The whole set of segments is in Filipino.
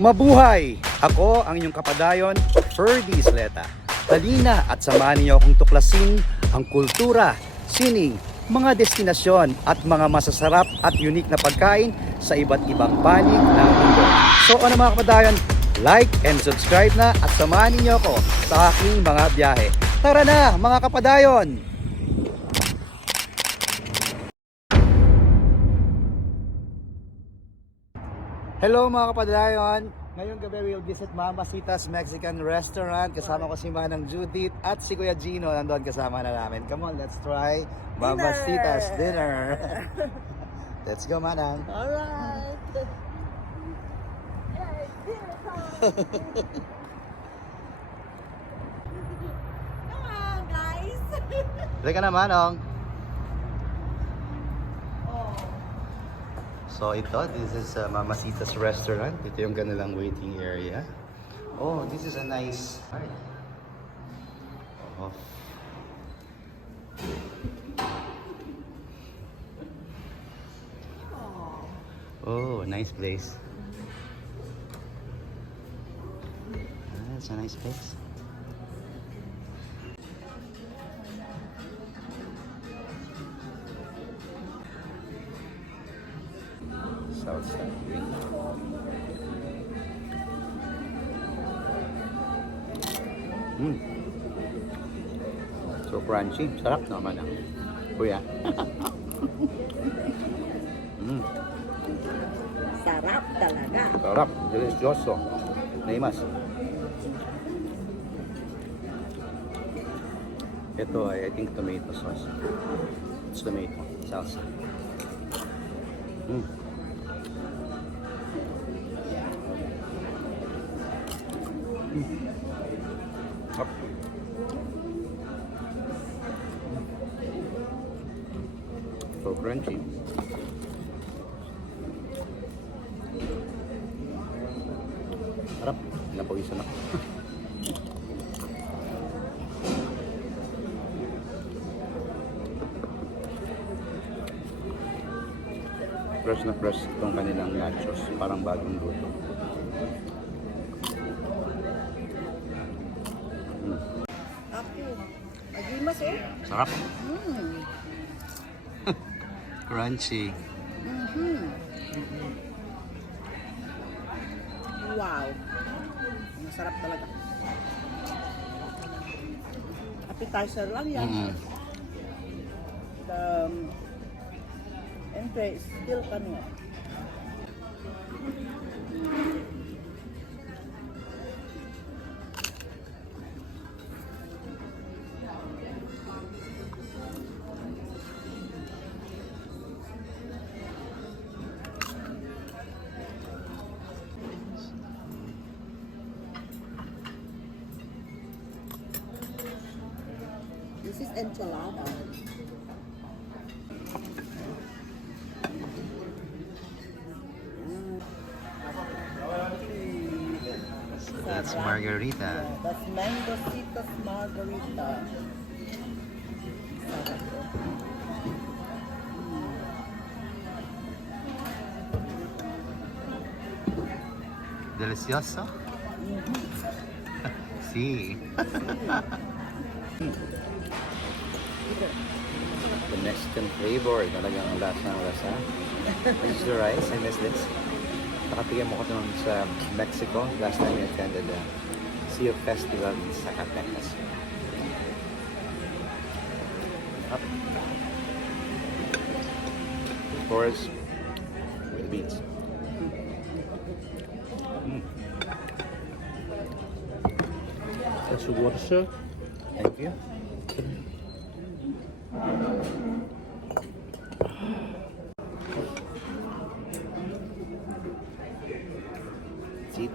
Mabuhay! Ako ang inyong kapadayon, Ferdy Isleta. Halina at samahan niyo akong tuklasin ang kultura, sining, mga destinasyon at mga masasarap at unique na pagkain sa iba't ibang panig ng mundo. So ano mga kapadayon, like and subscribe na at samahan niyo ako sa aking mga biyahe. Tara na mga kapadayon! Hello mga kapadayon! Ngayong gabi we'll visit Mamacita's Mexican Restaurant. Kasama ko si Manang Judith at si Kuya Gino. Nandoon kasama na namin. Come on, let's try Mamacita's dinner. Let's go, Manang. Alright. Come on, guys. Halika na, Manong. So ito, this is Mamacita's Restaurant. Ito yung kanilang waiting area. Oh, this is a nice... Oh. Oh, nice place. It's a nice place. Southside green. So crunchy. Sarap naman Kuya. Sarap talaga. Sarap. Delicioso. Naimas. Ito ay I think tomato sauce. It's tomato. Salsa. Up. So crunchy. Harap, napawisan ako. Fresh na fresh itong kanilang nachos, parang bagong luto. Agimas Sarap. Crunchy. Wow. Masarap talaga. Appetizer lang yan. The entree is still coming up. This is enchilada. So that's margarita. That's Mangositas margarita. Delicioso? Sí. The Mexican flavor, talagang lasa ng lasa. This is the rice, I miss this. Nakatigan mo ko naman sa Mexico. Last time I attended the Sea of Festival in Zacatecas. Up. Of course, with beans. That's your water, sir. Thank you. Seat.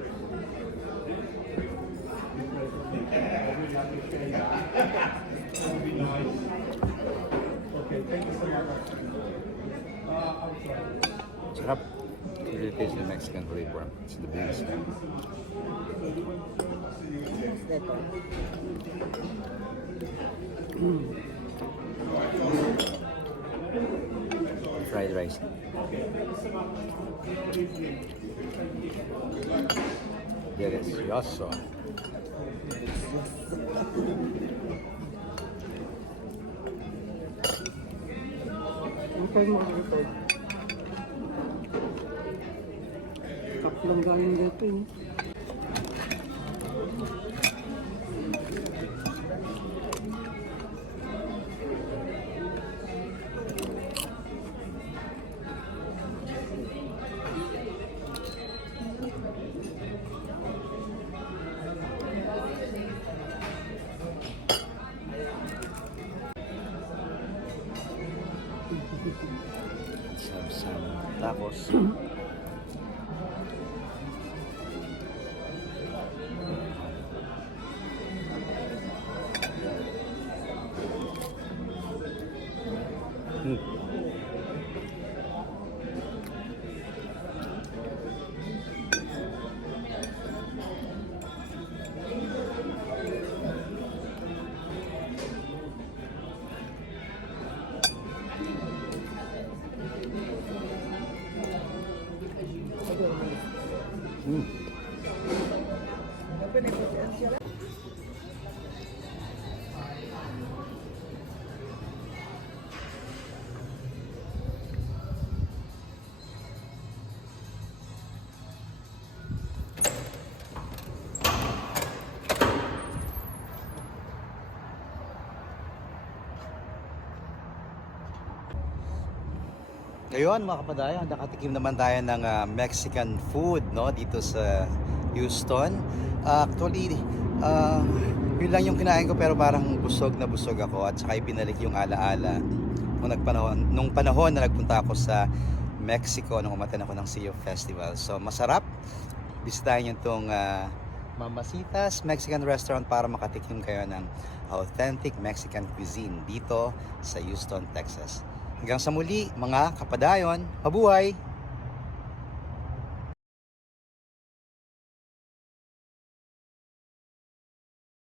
Sarap. Really taste the Mexican flavor. It's the beans. Fried rice. Delicioso. Okay mo dito. Tatlong galing dito eh. Sam-sam. Tapos, ngayon mga kapadayon, nakatikim naman tayo ng Mexican food, no, dito sa Houston. Actually, yun lang yung kinain ko, pero parang busog na busog ako, at saka ibinalik yung alaala nung panahon na nagpunta ako sa Mexico nung umaten ako ng Sea of Festival. So masarap. Bisitahin nyo itong Mamasitas Mexican Restaurant para makatikim kayo ng authentic Mexican cuisine dito sa Houston, Texas. Hanggang sa muli mga kapadayon, mabuhay!